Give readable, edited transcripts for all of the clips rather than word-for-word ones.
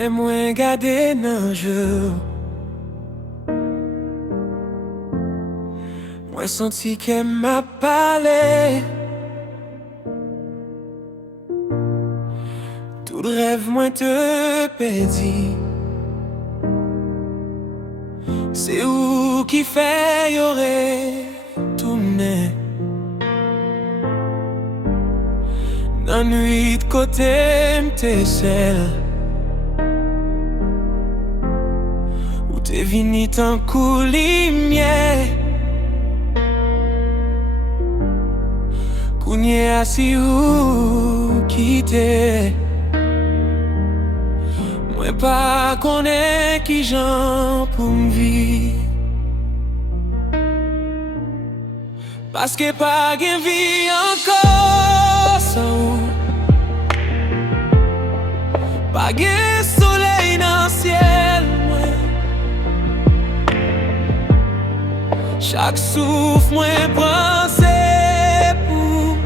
Les moins gardés nan jour. Moi senti qu'elle m'a parlé. Tout rêve moi te perdu. C'est où qui fait y aurait tourné. Dans nuit de côté m'te seul. Où t'es venu tant coulier. Kounye assis ou quitter. Moi pas connais qui j'en pour m'vivre. Parce que pas gen vie encore sans. Pas gen soleil dans le ciel. Chaque souffle moi prend c'est pour.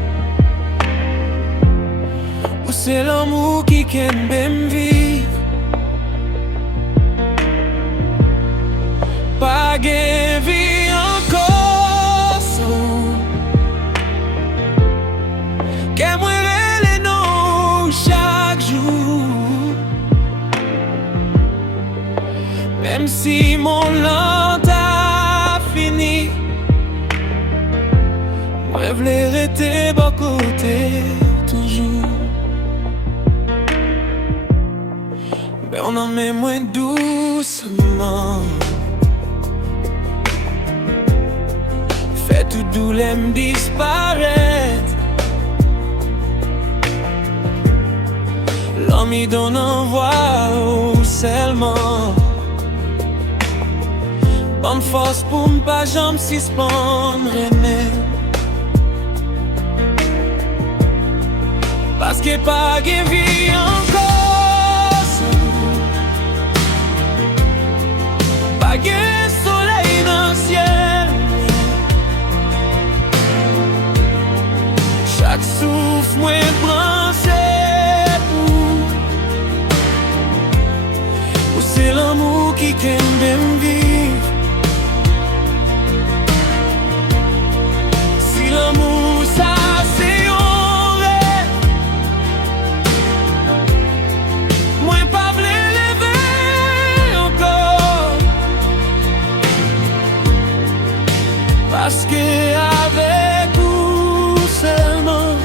Ou c'est l'amour qui ken me vivre. Pas gen vie encore sans. Qu'elle moi les noms chaque jour. Même si mon lent a fini. Moi v'lais rester bon côté toujours. Ben on en met moins doucement. Fait tout douleur me disparaître. L'homme il donne envoi au seulement. Bonne force pour m'pas jamais suspendre même. Parce que pas gen vie encore sans. Pas gen soleil dans le ciel. Chaque souffle moi prend c'est pour. Ou c'est l'amour qui ken me vivre. Si l'amour ça c'est un rêve. Moi pas v'lais lever encore. Parce que avec vous seulement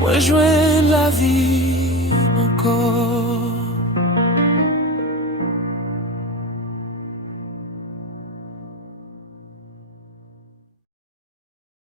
moi joindre la vie encore.